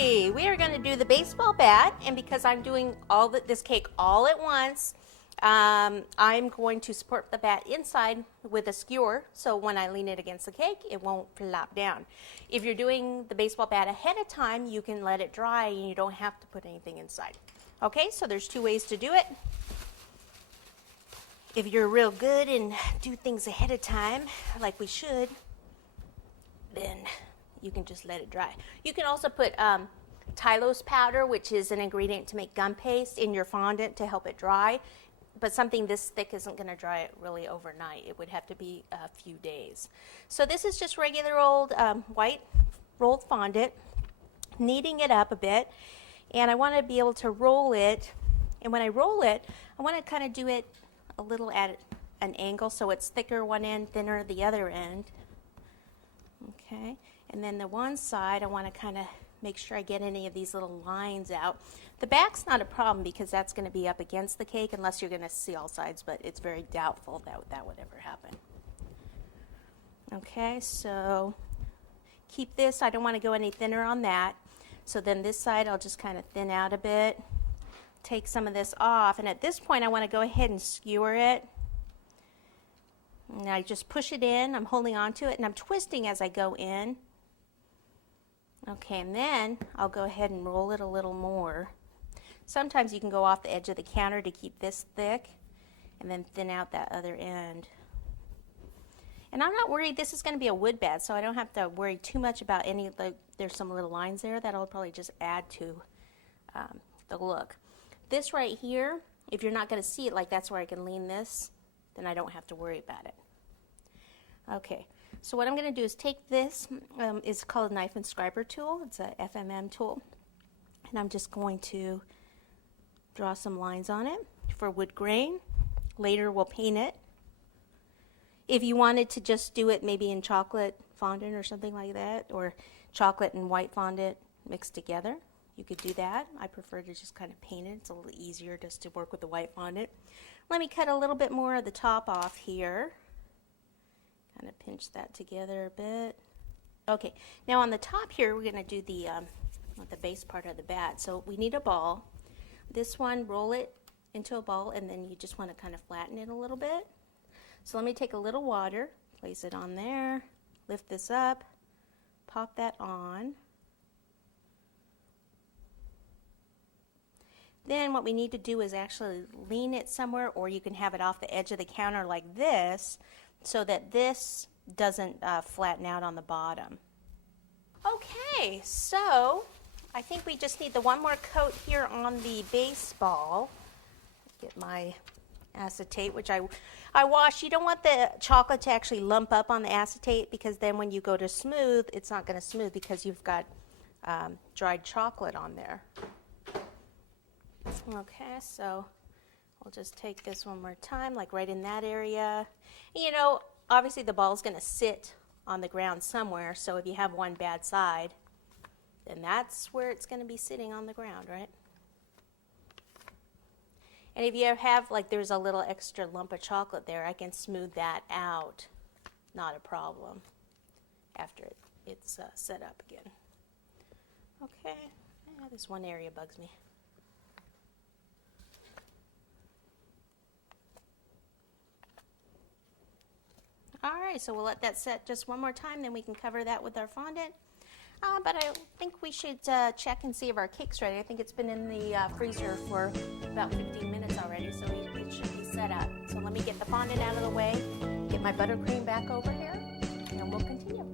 Okay, we are going to do the baseball bat, and because I'm doing this cake all at once, I'm going to support the bat inside with a skewer, so when I lean it against the cake, it won't flop down. If you're doing the baseball bat ahead of time, you can let it dry and you don't have to put anything inside. Okay, so there's two ways to do it. If you're real good and do things ahead of time, like we should, then you can just let it dry. You can also put Tylose powder, which is an ingredient to make gum paste, in your fondant to help it dry. But something this thick isn't going to dry it really overnight. It would have to be a few days. So this is just regular old white rolled fondant, kneading it up a bit. And I want to be able to roll it. And when I roll it, I want to kind of do it a little at an angle so it's thicker one end, thinner the other end. Okay. And then the one side, I want to kind of make sure I get any of these little lines out. The back's not a problem because that's going to be up against the cake unless you're going to see all sides, but it's very doubtful that that would ever happen. Okay, so keep this. I don't want to go any thinner on that. So then this side I'll just kind of thin out a bit. Take some of this off, and at this point I want to go ahead and skewer it. And I just push it in. I'm holding on to it, and I'm twisting as I go in. Okay, and then I'll go ahead and roll it a little more. Sometimes you can go off the edge of the counter to keep this thick and then thin out that other end. And I'm not worried, this is going to be a wood bat, so I don't have to worry too much about any, there's some little lines there that'll probably just add to the look. This right here, if you're not going to see it, like that's where I can lean this, then I don't have to worry about it. Okay. So what I'm going to do is take this, it's called a knife and scriber tool. It's a FMM tool. And I'm just going to draw some lines on it for wood grain. Later we'll paint it. If you wanted to just do it maybe in chocolate fondant or something like that, or chocolate and white fondant mixed together, you could do that. I prefer to just kind of paint it. It's a little easier just to work with the white fondant. Let me cut a little bit more of the top off here. Kind of pinch that together a bit. Okay, now on the top here we're going to do the base part of the bat. So we need a ball. This one, roll it into a ball, and then you just want to kind of flatten it a little bit. So let me take a little water, place it on there, lift this up, pop that on. Then what we need to do is actually lean it somewhere, or you can have it off the edge of the counter like this, so that this doesn't flatten out on the bottom. Okay, so I think we just need the one more coat here on the baseball. Get my acetate, which I wash. You don't want the chocolate to actually lump up on the acetate, because then when you go to smooth, it's not going to smooth because you've got dried chocolate on there. Okay, so we'll just take this one more time, like right in that area. You know, obviously the ball's going to sit on the ground somewhere, so if you have one bad side, then that's where it's going to be sitting on the ground, right? And if you have, like, there's a little extra lump of chocolate there, I can smooth that out. Not a problem after it's set up again. Okay, yeah, this one area bugs me. All right, so we'll let that set just one more time, then we can cover that with our fondant. But I think we should check and see if our cake's ready. I think it's been in the freezer for about 15 minutes already, so it should be set up. So let me get the fondant out of the way, get my buttercream back over here, and we'll continue.